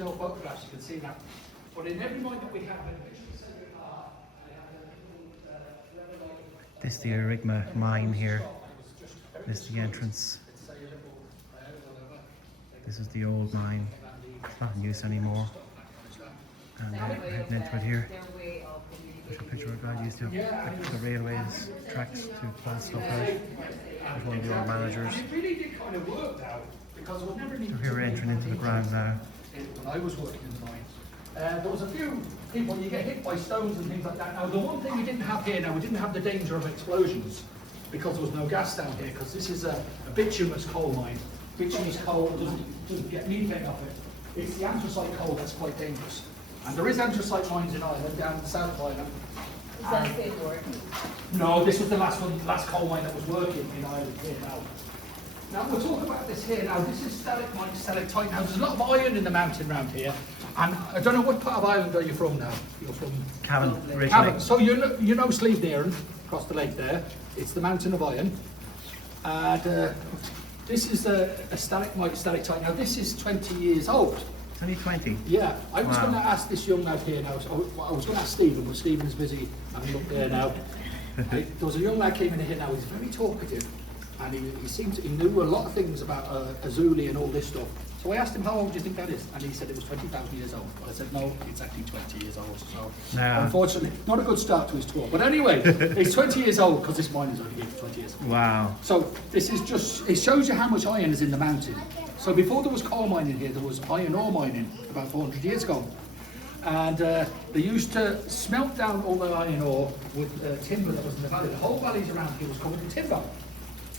the old photographs, you can see that. But in every mine that we have, This is the Arigna mine here. This is the entrance. This is the old mine. It's not in use anymore. And we're heading into it here. There's a picture of a guy used to have the railways tracks to pull stuff out. There's one of the old managers. It really did kind of work now, because it was never So here we're entering into the ground now. When I was working in the mine. There was a few people, you get hit by stones and things like that. Now, the one thing we didn't have here now, we didn't have the danger of explosions, because there was no gas down here, because this is a bituminous coal mine. Bituminous coal doesn't get methane off it. It's the anthracite coal that's quite dangerous. And there is anthracite mines in Ireland, down in the south of Ireland. Is that still working? No, this was the last coal mine that was working in Ireland here now. Now we'll talk about this here now. This is stalagmite, stalactite. Now there's a lot of iron in the mountain around here. And I don't know what part of Ireland are you from now? You're from Cavan, originally. Cavan. So you know Slieve Dearn, across the lake there. It's the mountain of iron. And this is a stalagmite, stalactite. Now this is 20 years old. It's only 20. Yeah, I was Wow. going to ask this young lad here now. So I was going to ask Stephen, but Stephen's busy having a look there now. There was a young lad came in here now. He's very talkative, and he knew a lot of things about Azuli and all this stuff. So I asked him, how old do you think that is? And he said it was 20,000 years old. But I said, no, it's actually 20 years old. So Yeah. unfortunately, not a good start to his tour. But anyway, he's 20 years old because this mine is only here for 20 years. Wow. So this is just, it shows you how much iron is in the mountain. So before there was coal mining here, there was iron ore mining about 400 years ago. And they used to smelt down all the iron ore with timber that was in the valley. The whole valleys around here was covered with timber.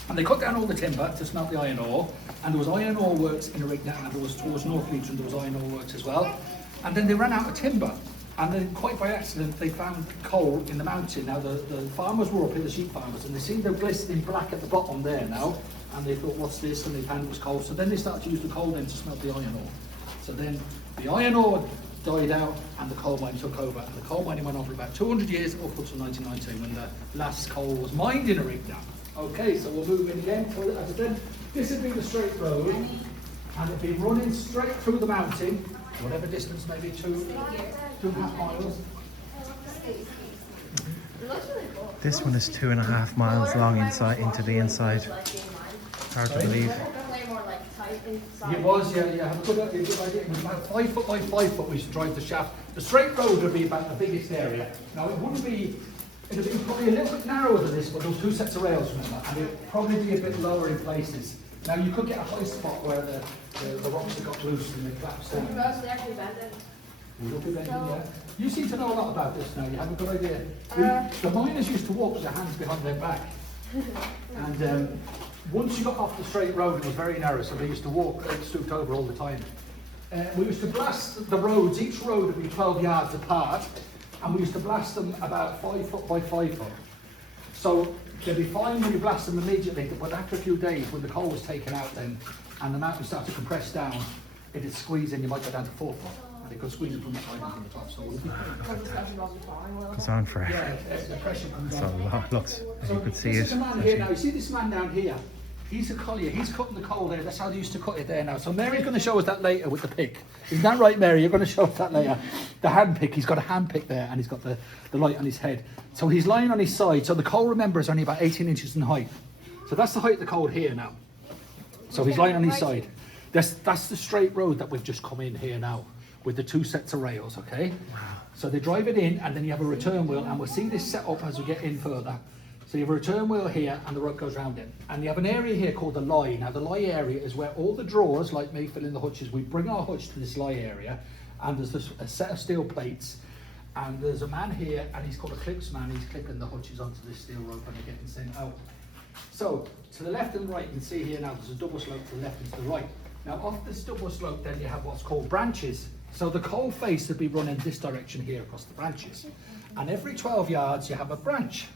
And they cut down all the timber to smelt the iron ore. And there was iron ore works in Arigna, and there was towards North Leitrim, there was iron ore works as well. And then they ran out of timber. And then quite by accident, they found coal in the mountain. Now the farmers were up here, the sheep farmers, and they seen the glistening black at the bottom there now. And they thought, what's this? And they found it was coal. So then they started to use the coal then to smelt the iron ore. So then the iron ore died out and the coal mine took over. And the coal mining went on for about 200 years up until 1919 when the last coal was mined in Arigna. Okay, so we'll move in again. So as I said, this would be the straight road. And it'd be running straight through the mountain, whatever distance, maybe 2.5 miles. This one is 2.5 miles long inside into the inside. Hard to believe. It was, yeah, have a good idea. It was about 5 foot by 5 foot we used to drive the shaft. The straight road would be about the biggest area. Now it wouldn't be, it'd be probably a little bit narrower than this, but there was 2 sets of rails, remember, and it'd probably be a bit lower in places. Now you could get a high spot where the rocks have got loose and they collapsed down. Yeah. You seem to know a lot about this now, you have a good idea. The miners used to walk with their hands behind their back. And once you got off the straight road, it was very narrow, so they used to walk stooped over all the time. We used to blast the roads, each road would be 12 yards apart, and we used to blast them about 5 foot by 5 foot. So they'd be fine when you blast them immediately, but after a few days, when the coal was taken out then, and the mountain started to compress down, it'd squeeze in, you might go down to 4 foot. And it could squeeze it from the side and from the top, so it would be Goes on forever. yeah, the pressure comes That's down. a lot. Looks, as you could see This it. is a man here now. You see this man down here? He's a collier. He's cutting the coal there. That's how they used to cut it there now. So Mary's going to show us that later with the pick. Isn't that right, Mary? You're going to show us that later. The hand pick. He's got a hand pick there, and he's got the light on his head. So he's lying on his side. So the coal, remember, is only about 18 inches in height. So that's the height of the coal here now. So he's lying on his side. That's the straight road that we've just come in here now, with the 2 sets of rails, okay? Wow. So they drive it in, and then you have a return wheel, and we'll see this set up as we get in further. So you have a return wheel here, and the rope goes round it. And you have an area here called the lie. Now the lie area is where all the drawers, like me filling the hutches, we bring our hutch to this lie area, and there's a set of steel plates, and there's a man here, and he's called a clips man. He's clipping the hutches onto this steel rope, and they're getting sent out. So to the left and right, you can see here now there's a double slope to the left and to the right. Now off this double slope, then you have what's called branches. So the coal face would be running this direction here across the branches. And every 12 yards you have a branch.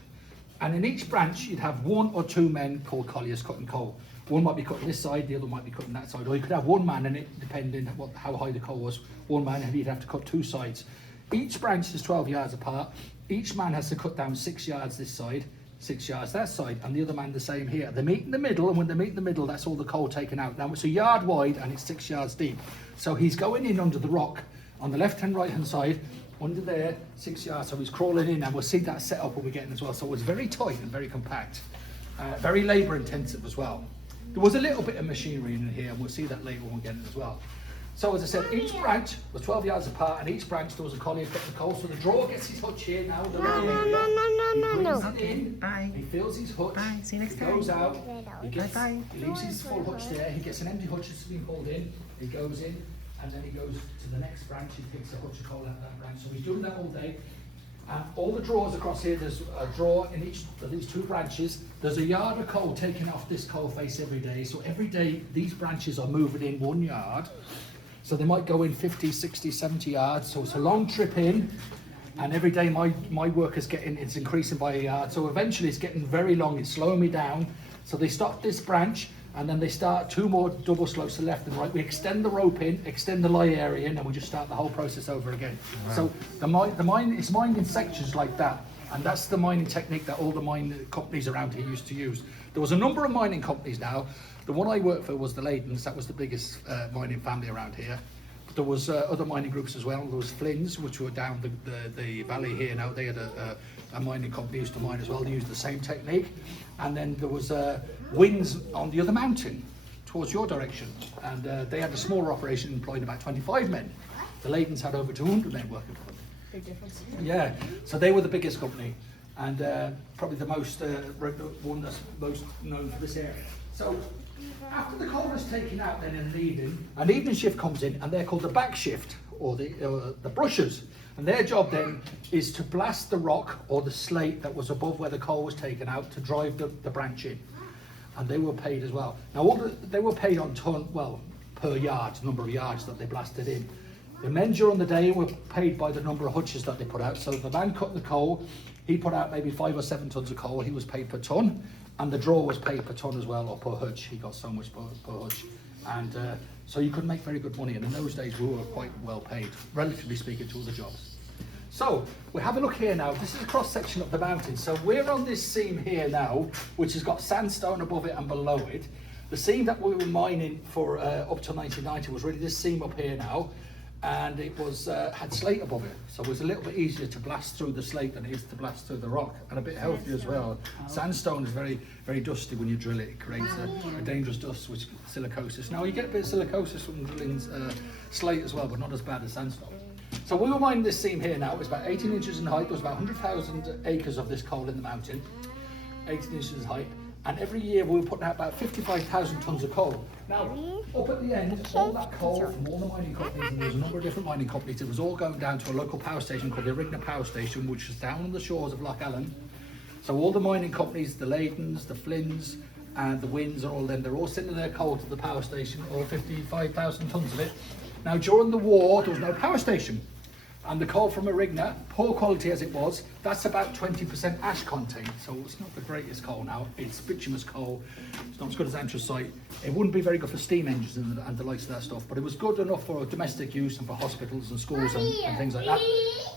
And in each branch you'd have 1 or 2 men called colliers cutting coal. One might be cutting this side, the other might be cutting that side. Or you could have 1 man, and it depending on how high the coal was, 1 man, and he'd have to cut 2 sides. Each branch is 12 yards apart. Each man has to cut down 6 yards this side, 6 yards that side, and the other man the same here. They meet in the middle, and when they meet in the middle, that's all the coal taken out. Now it's a yard wide and it's 6 yards deep. So he's going in under the rock on the left hand, right hand side, under there, 6 yards. So he's crawling in, and we'll see that set up when we get in as well. So it's very tight and very compact, very labour intensive as well. There was a little bit of machinery in here, and we'll see that later when we get in as well. So as I said, each branch was 12 yards apart, and each branch there was a collier cutting the coal. So the drawer gets his hutch here now. He brings it in. Bye. He fills his hutch. Bye. See you next time. He goes out. Bye. He leaves his full hutch there. He gets an empty hutch that's been pulled in. He goes in, and then he goes to the next branch. He picks a hutch of coal out of that branch. So he's doing that all day. And all the drawers across here, there's a drawer in each of these 2 branches. There's a yard of coal taken off this coal face every day. So every day these branches are moving in 1 yard. So they might go in 50, 60, 70 yards. So it's a long trip in, and every day my work is it's increasing by a yard. So eventually it's getting very long, it's slowing me down. So they stop this branch, and then they start 2 more double slopes to the left and right. We extend the rope in, extend the lie area in, and we just start the whole process over again. Wow. So the mine is mined in sections like that. And that's the mining technique that all the mining companies around here used to use. There was a number of mining companies now. The one I worked for was the Leydens. That was the biggest mining family around here. But there was other mining groups as well. There was Flynn's, which were down the valley here now. They had a mining company used to mine as well. They used the same technique. And then there was Wins on the other mountain towards your direction. And they had a smaller operation employing about 25 men. The Leydens had over 200 men working for them. Big difference. Yeah, so they were the biggest company, and probably the most one that's most known for this area. So after the coal is taken out then in the evening, an evening shift comes in, and they're called the back shift, or the brushers. And their job then is to blast the rock or the slate that was above where the coal was taken out to drive the branch in. And they were paid as well. Now they were paid on per yard, number of yards that they blasted in. The men during the day were paid by the number of hutches that they put out. So the man cutting the coal, he put out maybe 5 or 7 tons of coal. He was paid per ton, and the drawer was paid per ton as well, or per hutch. He got so much per hutch, and so you could make very good money. And in those days, we were quite well paid, relatively speaking, to other jobs. So we have a look here now. This is a cross section of the mountain. So we're on this seam here now, which has got sandstone above it and below it. The seam that we were mining for up to 1990 was really this seam up here now. And it was had slate above it, so it was a little bit easier to blast through the slate than it is to blast through the rock, and a bit healthier as well. Sandstone is very, very dusty when you drill it. It creates a dangerous dust, which is silicosis. Now you get a bit of silicosis from drilling slate as well, but not as bad as sandstone. So we were mining this seam here now. It's about 18 inches in height. There was about 100,000 acres of this coal in the mountain, 18 inches in height. And every year we were putting out about 55,000 tonnes of coal. Now, up at the end, all that coal from all the mining companies, and there was a number of different mining companies, it was all going down to a local power station called the Arigna power station, which is down on the shores of Loch Allen. So all the mining companies, the Leydens, the Flynn's, and the Wins, and all of them, they're all sending their coal to the power station, all 55,000 tonnes of it. Now, during the war, there was no power station. And the coal from Arigna, poor quality as it was, that's about 20% ash content. So it's not the greatest coal now. It's bituminous coal. It's not as good as anthracite. It wouldn't be very good for steam engines and the likes of that stuff, but it was good enough for domestic use and for hospitals and schools and things like that.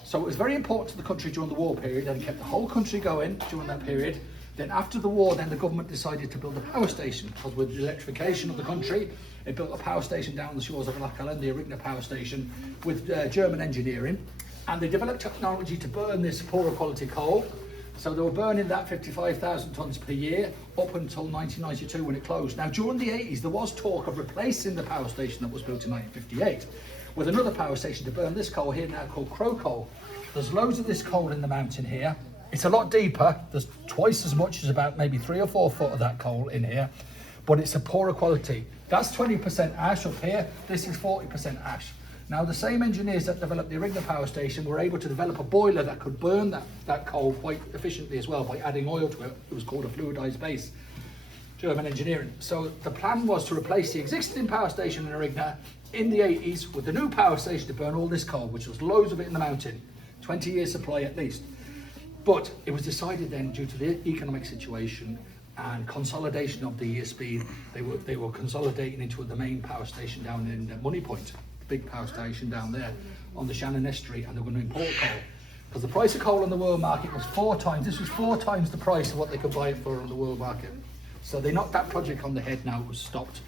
So it was very important to the country during the war period, and it kept the whole country going during that period. Then after the war, then the government decided to build a power station, because with the electrification of the country, it built a power station down the shores of Loch Allen, the Arigna power station, with German engineering. And they developed technology to burn this poorer quality coal. So they were burning that 55,000 tonnes per year up until 1992 when it closed. Now during the 80s, there was talk of replacing the power station that was built in 1958 with another power station to burn this coal here now called crow coal. There's loads of this coal in the mountain here. It's a lot deeper. There's twice as much as about maybe 3 or 4 foot of that coal in here, but it's a poorer quality. That's 20% ash up here. This is 40% ash. Now the same engineers that developed the Arigna power station were able to develop a boiler that could burn that coal quite efficiently as well by adding oil to it. It was called a fluidized base. German engineering. So the plan was to replace the existing power station in Arigna in the 80s with the new power station to burn all this coal, which was loads of it in the mountain, 20-year supply at least. But it was decided then, due to the economic situation and consolidation of the ESB, they were consolidating into the main power station down in Money Point, the big power station down there on the Shannon Estuary, and they were going to import coal. Because the price of coal on the world market was 4 times. This was 4 times the price of what they could buy it for on the world market. So they knocked that project on the head. Now it was stopped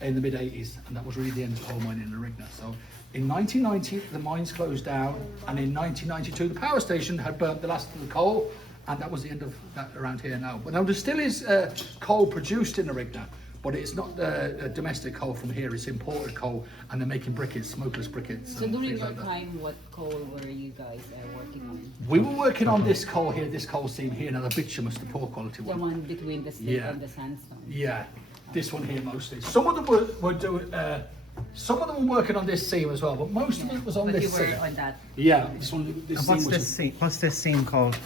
in the mid 80s, and that was really the end of coal mining in Arigna. So in 1990 the mines closed down, and in 1992 the power station had burnt the last of the coal, and that was the end of that around here now. But now there still is coal produced in Arigna, but it's not domestic coal from here, it's imported coal, and they're making briquettes, smokeless briquettes. So and during things your like that. time, what coal were you guys working on? We were working on this coal here, this coal seam here. Now the bituminous, the poor quality The one. one between the stick Yeah. and the sandstone? Yeah, this one here mostly. Some of them were doing, some of them were working on this seam as well, but most of it was on But this you were seam. on that? Yeah, this one, this And seam what's was. this seam? What's this seam called?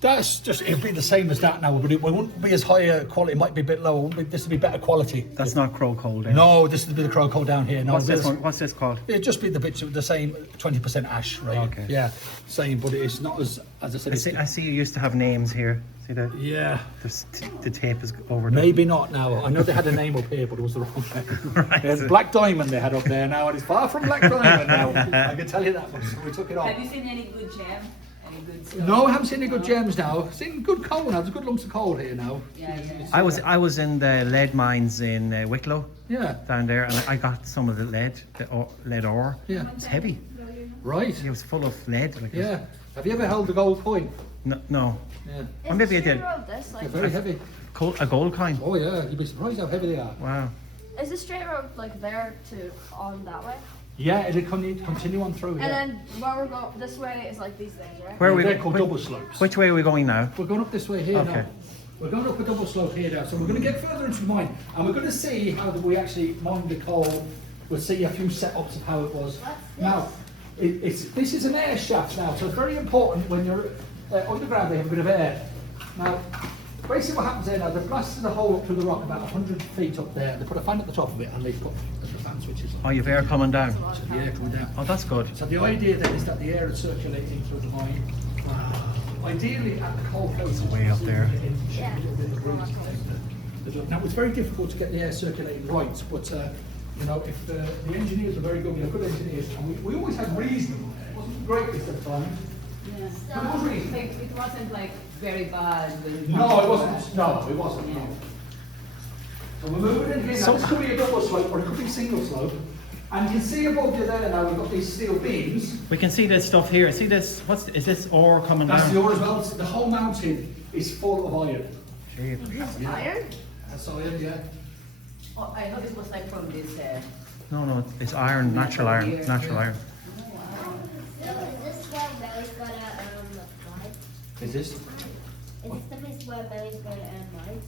That's just, it'd be the same as that now, but it wouldn't be as high a quality, it might be a bit lower. This would be better quality. That's not crow coal then. No, this would be the crow coal down here. No, What's this this- one? What's this called? It'd just be the bitumen, the same 20% ash, right? Okay. Yeah, same, but it's not as I said. I see you used to have names here. See that? Yeah, The tape is over there. maybe not now. I know they had a name up here, but it was the wrong name. Right. There's Black Diamond they had up there now, and it's far from Black Diamond now. I can tell you that much. So we took it off. Have you seen any good gem? Any good stuff? No, I haven't seen any good gems now. I've seen good coal now. There's good lumps of coal here now. Yeah, yeah. I was in the lead mines in Wicklow Yeah, down there, and I got some of the lead ore. yeah. It's heavy. Right. It was full of lead. Like Yeah. Have you ever held the gold coin? No. Yeah. Or maybe I did. This, They're like, very heavy. A gold coin. Oh yeah, you'd be surprised how heavy they are. Wow. is the straight road like there to on that way? Yeah, it'll continue on through here. And then where we're going this way is like these things, right? Where are we? They're called which- double slopes. Which way are we going now? We're going up this way here Okay. now. We're going up a double slope here now, so we're going to get further into the mine, and we're going to see how we actually mined the coal. We'll see a few setups of how it was. Now, this is an air shaft now, so it's very important when you're underground. They have a bit of air. Now, basically what happens there now, they've blasted a hole up through the rock about 100 feet up there. They put a fan at the top of it, and they put the fan switches Oh, on. you've air coming down. So the air coming down. Oh, that's good. So the idea then is that the air is circulating through the mine. Ideally at the coal face. Way up there. Now it's very difficult to get the air circulating right, but you know, if the engineers are very good, we have good engineers, and we always had reasonable air. It wasn't the greatest of times. Yeah. But it was reasonable. Like, it wasn't like very bad when No, it wasn't. No, it wasn't. No. So we're moving in here now. This could be a double slope or it could be single slope. And you can see above you there now, we've got these steel beams. We can see this stuff here. See this? Is this ore coming That's down? the ore as well. The whole mountain is full of iron. Gee. Iron? That's iron, yeah. Oh, I know this was like from this. No, it's iron, natural iron, natural iron. So is this where Billy's gonna mine? Is this? Is this the place where Billy's gonna mine?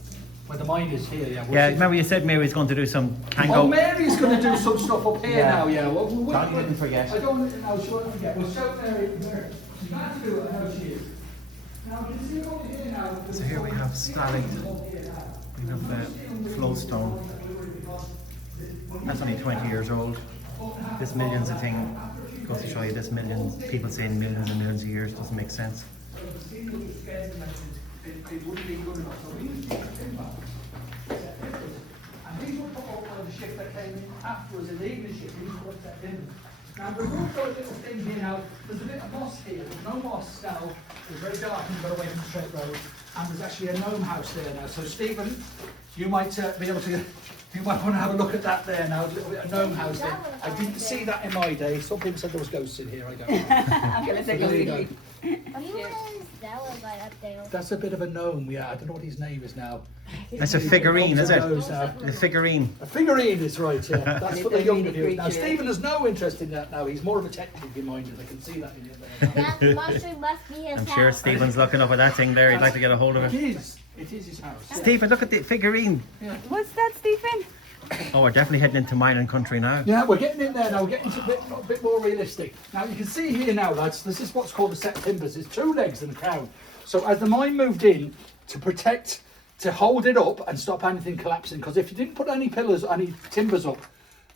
Where the mine is here, yeah. Yeah, remember you said Mary's going to do some Oh, tango. Mary's going to do some stuff up here Yeah. now, yeah. Well, Don't you didn't forget. I don't know, she won't forget. We'll show Mary. She's going to do it, I know she is. Now, you can see over here now. So here we have stalagmite. We have flowstone. That's only 20 years old. This millions of thing goes to show you this millions. People saying millions and millions of years doesn't make sense. It wouldn't be good enough. So we used to use timber. And these were put up by the ship that came in afterwards, an English ship. We used to put that in. Now, there's also a little thing here now. There's a bit of moss here. There's no moss now. It's very dark and you've got away from the straight road. And there's actually a gnome house there now. So, Stephen, you might be able to. You might want to have a look at that there now, a little bit of gnome house there. I didn't see that in my day. Some people said there was ghosts in here. I don't know. Okay, let's take So a there you look. go. Who is that one like up there? That's a bit of a gnome, yeah. I don't know what his name is now. That's a figurine, is it? Knows now. The figurine. A figurine is right, yeah. That's what the Little younger mini do. Now, creature. Stephen has no interest in that now. He's more of a technical minded. I can see that in you there. That mushroom must be his I'm house. sure Stephen's looking up at that thing there. He'd like to get a hold of It it. is. It is his house. Yeah. Stephen, look at the figurine. What's that, Stephen? Oh, we're definitely heading into mining country now. Yeah, we're getting in there now. We're getting to a bit more realistic. Now, you can see here now, lads, this is what's called the set timbers. It's 2 legs and a crown. So as the mine moved in to protect, to hold it up and stop anything collapsing, because if you didn't put any pillars, any timbers up,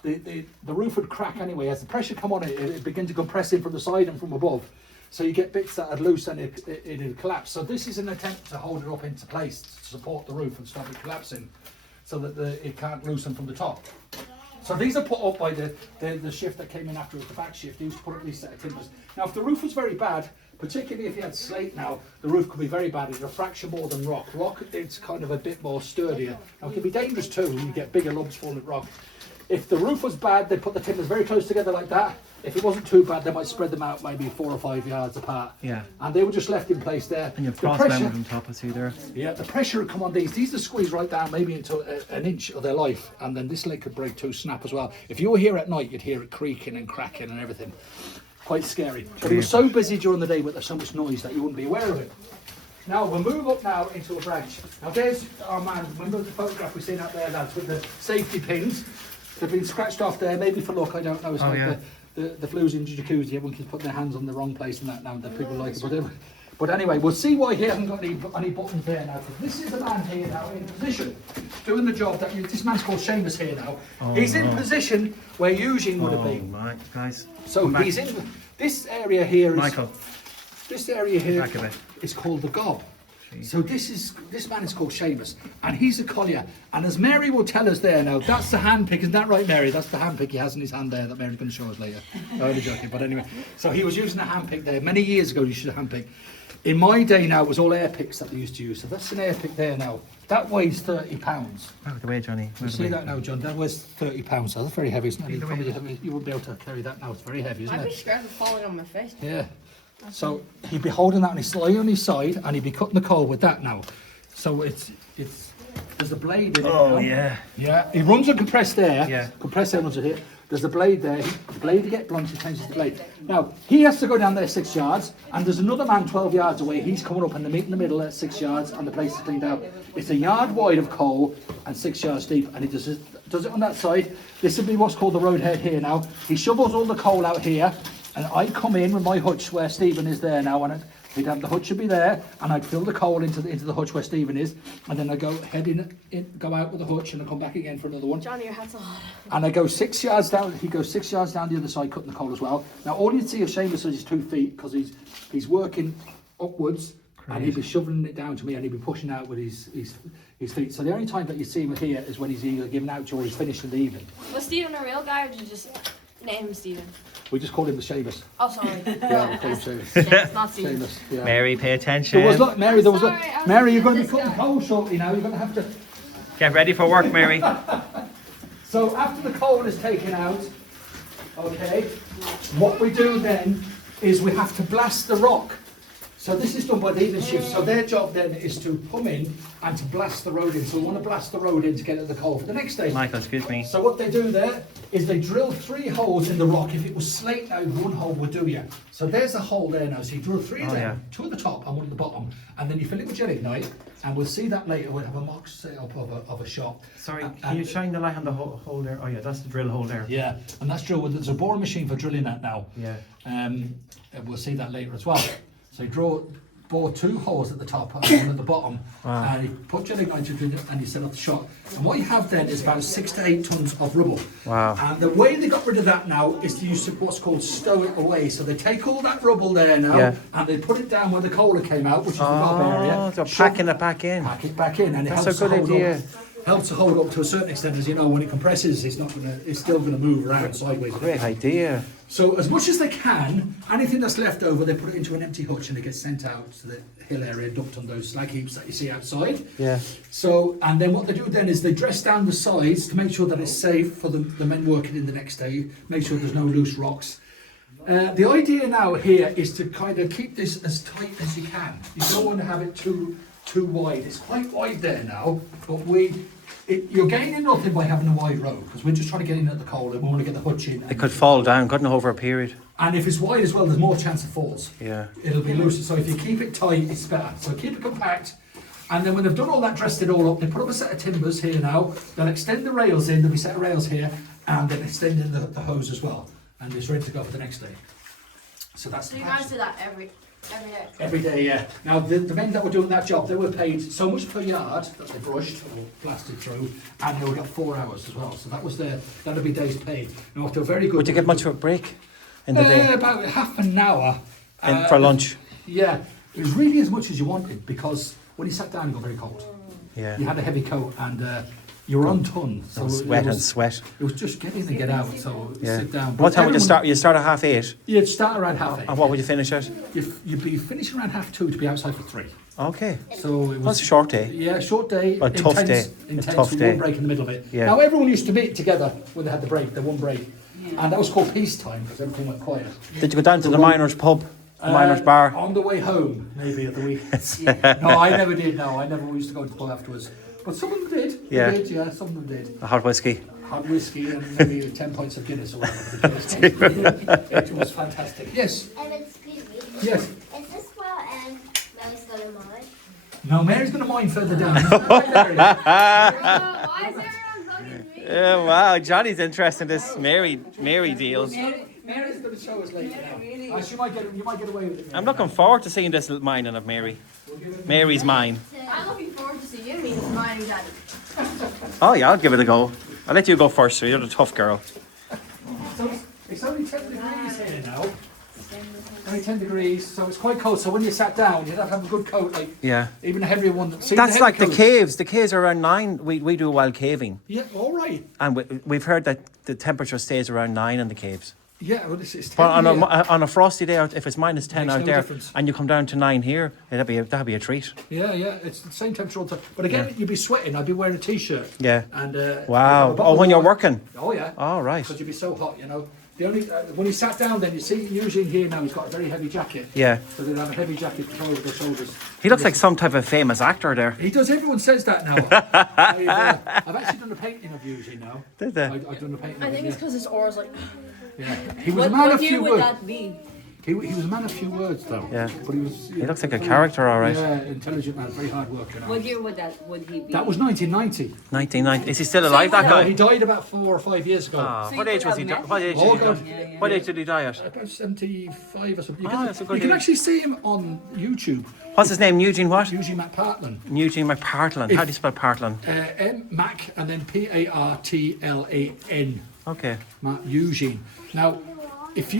the roof would crack anyway. As the pressure come on it, it'd begin to compress in from the side and from above. So you get bits that are loose and it'd collapse. So this is an attempt to hold it up into place to support the roof and stop it collapsing, so that it can't loosen from the top. So these are put up by the shift that came in after us, the back shift. He used to put up these set of timbers. Now, if the roof was very bad, particularly if you had slate now, the roof could be very bad. It'll fracture more than rock. Rock, it's kind of a bit more sturdier. Now, it can be dangerous too. You get bigger lumps falling at rock. If the roof was bad, they put the timbers very close together like that. If it wasn't too bad, they might spread them out maybe 4 or 5 yards apart. Yeah. And they were just left in place there. And you've The frost pressure- mounted on top, I see there. Yeah, the pressure would come on these. These are squeezed right down, maybe into an inch of their life, and then this leg could break too, snap as well. If you were here at night, you'd hear it creaking and cracking and everything. Quite scary. But it was so busy during the day, but there's so much noise that you wouldn't be aware of it. Now we'll move up now into a branch. Now there's our man. Remember the photograph we've seen out there, lads, with the safety pins? They've been scratched off there, maybe for luck. I don't know. It's like yeah. the flues in jacuzzi. Everyone keeps putting their hands on the wrong place and that now. That people like it. But anyway, we'll see why he hasn't got any buttons there now. This is the man here now in position, doing the job that this man's called Seamus here now. He's in position where Eugene would have been. my guys. So Come back. he's in this area here. Michael. This area here Back a bit. is called the gob. So this man is called Seamus, and he's a collier. And as Mary will tell us there now, that's the hand pick, isn't that right, Mary? That's the hand pick he has in his hand there that Mary's going to show us later. No, only joking, but anyway. So he was using a hand pick there. Many years ago, you should have hand pick. In my day now, it was all air picks that they used to use. So that's an air pick there now. That weighs 30 pounds. Out of the way, Johnny. You see that now, John? That weighs 30 pounds. So that's very heavy, isn't it? You wouldn't be able to carry that now. It's very heavy, isn't I'd be it? scared of falling on my face. Yeah. So he'd be holding that on his lying on his side, and he'd be cutting the coal with that now. So it's there's a blade in it. Oh, now. yeah. Yeah. He runs a compressed air. Yeah. Compressed air runs it here. There's a blade there. The blade to get blunt, he changes the blade. Now he has to go down there 6 yards, and there's another man 12 yards away. He's coming up and they meet in the middle at 6 yards, and the place is cleaned out. It's a yard wide of coal and 6 yards deep, and he does it on that side. This would be what's called the road head here now. He shovels all the coal out here. And I come in with my hutch where Stephen is there now, and he'd have the hutch should be there, and I'd fill the coal into the hutch where Stephen is, and then I go go out with the hutch, and I come back again for another one. Johnny, your hat's on. And I go 6 yards down. He goes 6 yards down the other side, cutting the coal as well. Now all you'd see of Seamus is his 2 feet, because he's working upwards, and he'd be shoveling it down to me, and he'd be pushing out with his feet. So the only time that you see him here is when he's either giving out or he's finished in the evening. Was Steven a real guy, or did you just name him Steven? We just call him the Seamus. Oh, sorry. Yeah, we call him Seamus. It's not Steven. Seamus, yeah. Mary, pay attention. There was look, Mary. There was Sorry, I was Mary. You're going to be looking at cutting this guy. coal shortly now. You're going to have to. Get ready for work, Mary. So after the coal is taken out, okay, what we do then is we have to blast the rock. So this is done by the evening shift. So their job then is to come in and to blast the road in. So we want to blast the road in to get at the coal for the next day. Michael, excuse me. So what they do there is they drill 3 holes in the rock. If it was slate now, 1 hole would do you. So there's a hole there now. So you drill 3 of them, 2 at the top and 1 at the bottom, and then you fill it with gelignite. And we'll see that later. We'll have a mock setup of a shop. Sorry, can you shine the light on the hole there? Oh yeah, that's the drill hole there. Yeah, and that's drill. There's a boring machine for drilling that now. Yeah. And we'll see that later as well. So you bore 2 holes at the top and 1 at the bottom, and you put gelignite into it and you set up the shot. And what you have then is about 6 to 8 tons of rubble. Wow. And the way they got rid of that now is to use what's called stow it away. So they take all that rubble there now, Yeah. and they put it down where the cola came out, which is the gob area. So Shove- packing it back in. Pack it back in, and it That's helps a good to hold idea. up. Helps to hold up to a certain extent, as you know, when it compresses, it's still going to move around sideways. Great idea. So as much as they can, anything that's left over, they put it into an empty hutch and it gets sent out to the hill area, dumped on those slag heaps that you see outside. Yeah. So, and then what they do then is they dress down the sides to make sure that it's safe for the men working in the next day, make sure there's no loose rocks. The idea now here is to kind of keep this as tight as you can. You don't want to have it too wide. It's quite wide there now, but you're gaining nothing by having a wide road, because we're just trying to get in at the coal and we want to get the hutch in. It could fall down, couldn't it, over a period? And if it's wide as well, there's more chance of falls. Yeah. It'll be looser. So if you keep it tight, it's better. So keep it compact. And then when they've done all that, dressed it all up, they put up a set of timbers here now. They'll extend the rails in. There'll be a set of rails here, and then extend in the hose as well. And it's ready to go for the next day. So that's So you guys do that every day? every day, yeah. Now the men that were doing that job, they were paid so much per yard that they brushed or blasted through, and they would get 4 hours as well. So that'd be days paid. Now if they're very good. Would you get much of a break in the day? About half an hour. For lunch? Yeah, it was really as much as you wanted, because when you sat down, you got very cold. Yeah. You had a heavy coat, and You're undone. So All it sweat and was, sweat. It was just get in and get out. So Yeah. sit down. What time would you everyone- start? You start at 8:30. You'd start around 8:30. And what would you finish at? You'd be finishing around 2:30 to be outside for 3. Okay. So it was That's a short day. Yeah, short day. A tough intense, day. A Intense tough with day. one break in the middle of it. Yeah. Now everyone used to meet together when they had the break, the one break, and that was called peacetime because everything went quiet. Did you go down to the miners' pub, the miners' bar? On the way home, maybe at the weekends. No, I never did. No, I never used to go to the pub afterwards. But some of them did. Yeah. They did, yeah, some of them did. A hot whiskey. Hot whiskey and maybe 10 pints of Guinness or whatever. It was fantastic. Yes, Excuse me. yes. Is this where Mary's gonna mine? No, Mary's going to mine further down. Mary. Why is everyone voting me? Yeah, wow, Johnny's interested in this Mary deals. Mary's going to show us later now. You might get away with it. I'm looking forward to seeing this little mining of Mary. Mary's mine. I'm looking forward to see you meet mine, Daddy. Oh yeah, I'll give it a go. I'll let you go first, so you're the tough girl. So it's only 10 degrees here now. Only 10 degrees, so it's quite cold. So when you sat down, you'd have to have a good coat, like Yeah. even a heavier one. See, That's heavy like the coat- caves. The caves are around 9. We do wild caving. Yeah, all right. And we've heard that the temperature stays around 9 in the caves. Yeah, well, it's 10 But on here. on a frosty day, out, if it's minus 10 Makes out no there, difference. and you come down to 9 here, that'd be a treat. Yeah, it's the same temperature all the time. But again, you'd be sweating. I'd be wearing a t-shirt. Yeah. And Wow. a bottle Oh, of when you're water. working. Oh yeah. Oh, right. Because you'd be so hot, you know. The only when he sat down, then you see usually in here now he's got a very heavy jacket. Yeah. So they'd have a heavy jacket to throw over their shoulders. He looks like some type of famous actor there. He does. Everyone says that now. I've actually done a painting of Eugene now. Did they? I've done a painting. I of think him, it's because his aura's like. yeah. He was a man What of year few would words. that be? He was a man of few words, though. Yeah. But he was. He looks like a character, all right. Yeah, intelligent man, very hard worker. What year would he be? That was 1990. 1990. Is he still alive, that He guy? died about 4 or 5 years ago. Ah, So what you age could was he? have met What age him. did he Oh, die? What age did he die at? About 75 or something. You, Ah, can, that's a good you can age. actually see him on YouTube. What's his name? Eugene what? Eugene Mac Partland. Eugene McPartland. How do you spell Partland? M Mac and then Partlan. Okay. Matt Eugene. Now, have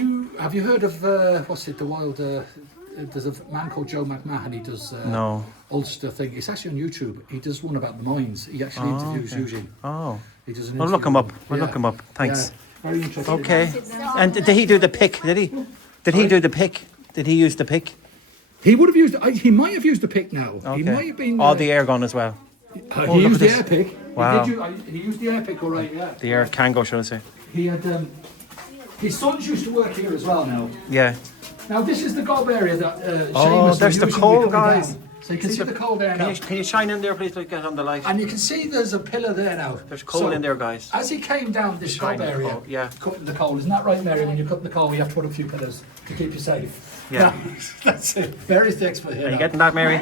you heard of the wild? There's a man called Joe McMahon. He does No. Ulster thing. It's actually on YouTube. He does one about the mines. He actually interviews okay. Eugene. Oh. He does an We'll look interview him up. with him. We'll look him up. Thanks. Yeah, very interesting. Okay. And did he do the pick? Did he? Did he do the pick? Did he use the pick? He would have used. He might have used the pick now. Okay. He might have been. Oh, the air gun as well. He look used at the this. air pick. Wow. He used the air pick, all right. Yeah. The air Kango, should I say? He had. His sons used to work here as well now. Yeah. Now this is the gob area that Oh, Seamus was there's the using coal, coming guys. down. So you can see the coal there now. Can you shine in there, please? Like, get on the light. And you can see there's a pillar there now. There's coal So, in there, guys. As he came down this gob Shining area, coal, yeah. cutting the coal, isn't that right, Mary? When you're cutting the coal, you have to put a few pillars to keep you safe. Yeah. That's it. Mary's the expert here. Are you now. getting that, Mary?